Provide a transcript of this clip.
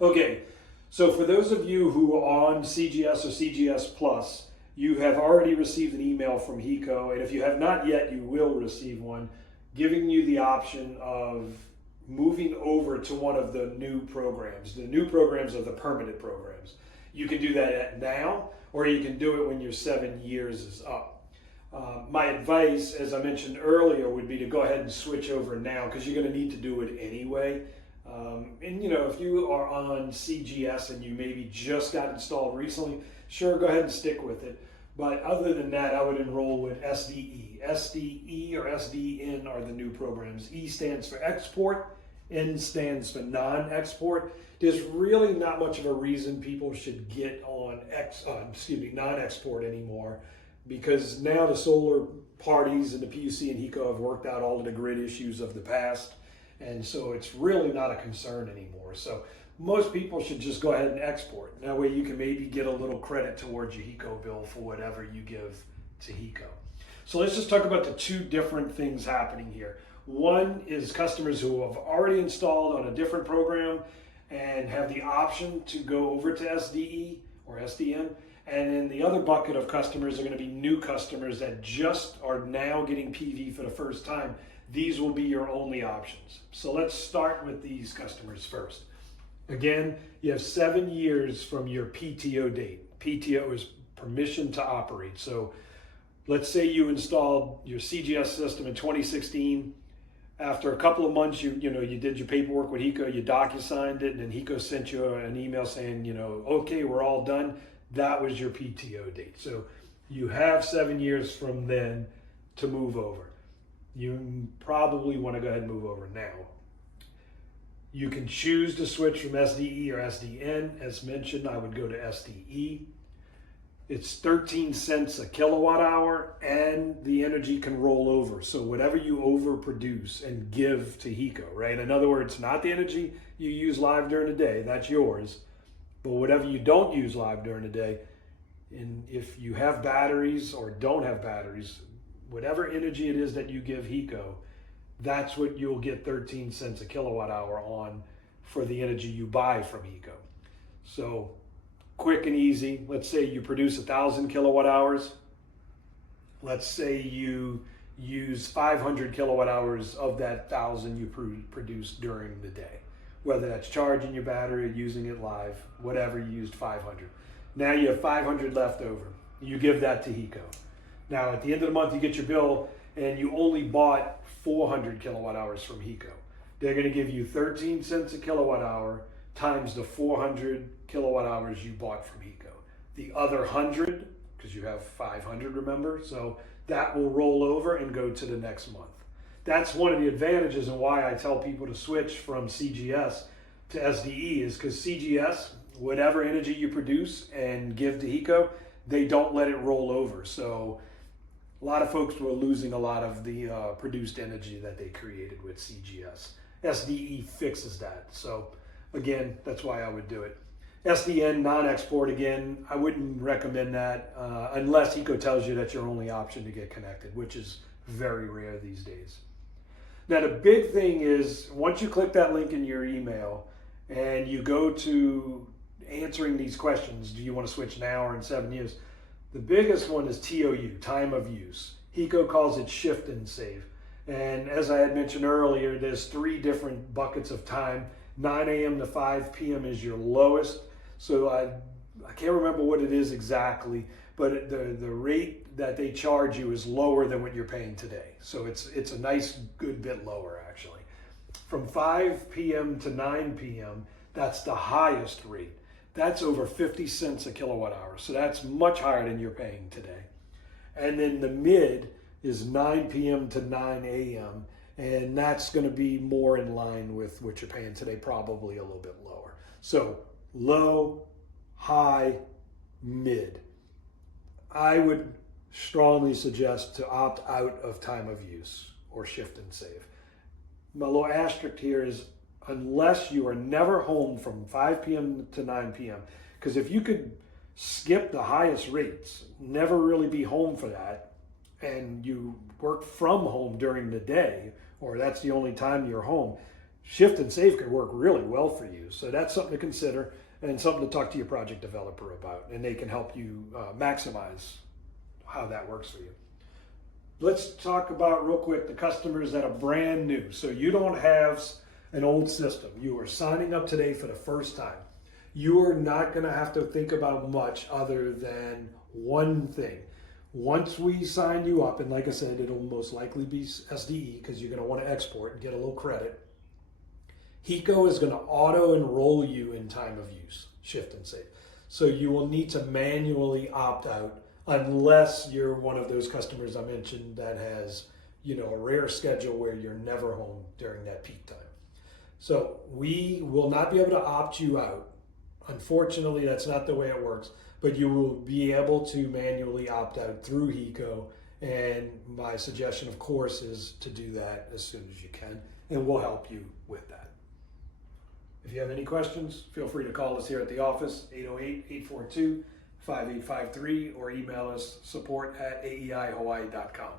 Okay, so for those of you who are on CGS or CGS Plus, you have already received an email from HECO, and if you have not yet, you will receive one, giving you the option of moving over to one of the new programs. The new programs are the permanent programs. You can do that now, or you can do it when your 7 years is up. My advice, as I mentioned earlier, would be to go ahead and switch over now because you're going to need to do it anyway. And you know, if you are on CGS and you maybe just got installed recently, sure, go ahead and stick with it. But other than that, I would enroll with SDE. SDE or SDN are the new programs. E stands for export, N stands for non-export. There's really not much of a reason people should get on non-export anymore, because now the solar parties and the PUC and HECO have worked out all of the grid issues of the past, and so it's really not a concern anymore. So most people should just go ahead and export. That way you can maybe get a little credit towards your HECO bill for whatever you give to HECO. So let's just talk about the two different things happening here. One is customers who have already installed on a different program and have the option to go over to SDE or SDN. And then the other bucket of customers are going to be new customers that just are now getting PV for the first time. These will be your only options. So let's start with these customers first. Again, you have 7 years from your PTO date. PTO is permission to operate. So let's say you installed your CGS system in 2016. After a couple of months, you did your paperwork with HECO, you docu-signed it, and then HECO sent you an email saying, okay, we're all done. That was your PTO date. So you have 7 years from then to move over. You probably want to go ahead and move over now. You can choose to switch from SDE or SDN. As mentioned, I would go to SDE. It's 13 cents a kilowatt hour, and the energy can roll over. So whatever you overproduce and give to HECO, right? In other words, not the energy you use live during the day, that's yours. But whatever you don't use live during the day, and if you have batteries or don't have batteries, whatever energy it is that you give HECO, that's what you'll get 13 cents a kilowatt hour on for the energy you buy from HECO. So quick and easy. Let's say you produce 1,000 kilowatt hours. Let's say you use 500 kilowatt hours of that 1,000 you produce during the day. Whether that's charging your battery or using it live, whatever, you used 500. Now you have 500 left over. You give that to HECO. Now at the end of the month, you get your bill and you only bought 400 kilowatt hours from HECO. They're going to give you 13 cents a kilowatt hour times the 400 kilowatt hours you bought from HECO. The other 100, because you have 500, remember? So that will roll over and go to the next month. That's one of the advantages and why I tell people to switch from CGS to SDE is because CGS, whatever energy you produce and give to HECO, they don't let it roll over. So a lot of folks were losing a lot of the produced energy that they created with CGS. SDE fixes that. So again, that's why I would do it. SDN, non-export, again, I wouldn't recommend that unless HECO tells you that's your only option to get connected, which is very rare these days. Now, the big thing is once you click that link in your email and you go to answering these questions, do you want to switch now or in 7 years? The biggest one is TOU, time of use. HECO calls it shift and save. And as I had mentioned earlier, there's 3 different buckets of time. 9 a.m. to 5 p.m. is your lowest. So I can't remember what it is exactly, but the rate that they charge you is lower than what you're paying today. So it's a nice good bit lower actually. From 5 p.m. to 9 p.m., that's the highest rate. That's over 50 cents a kilowatt hour. So that's much higher than you're paying today. And then the mid is 9 p.m. to 9 a.m. And that's going to be more in line with what you're paying today, probably a little bit lower. So low, high, mid. I would strongly suggest to opt out of time of use or shift and save. My little asterisk here is unless you are never home from 5 p.m. to 9 p.m. Because if you could skip the highest rates, never really be home for that, and you work from home during the day, or that's the only time you're home, shift and save can work really well for you. So that's something to consider and something to talk to your project developer about, and they can help you maximize how that works for you. Let's talk about real quick the customers that are brand new. So you don't have an old system. You are signing up today for the first time. You are not going to have to think about much other than one thing. Once we sign you up, and like I said, it'll most likely be SDE because you're going to want to export and get a little credit. HECO is going to auto enroll you in time of use, shift and save. So you will need to manually opt out unless you're one of those customers I mentioned that has, a rare schedule where you're never home during that peak time. So we will not be able to opt you out. Unfortunately, that's not the way it works, but you will be able to manually opt out through HECO. And my suggestion, of course, is to do that as soon as you can, and we'll help you with that. If you have any questions, feel free to call us here at the office, 808-842-5853, or email us support@aeihawaii.com.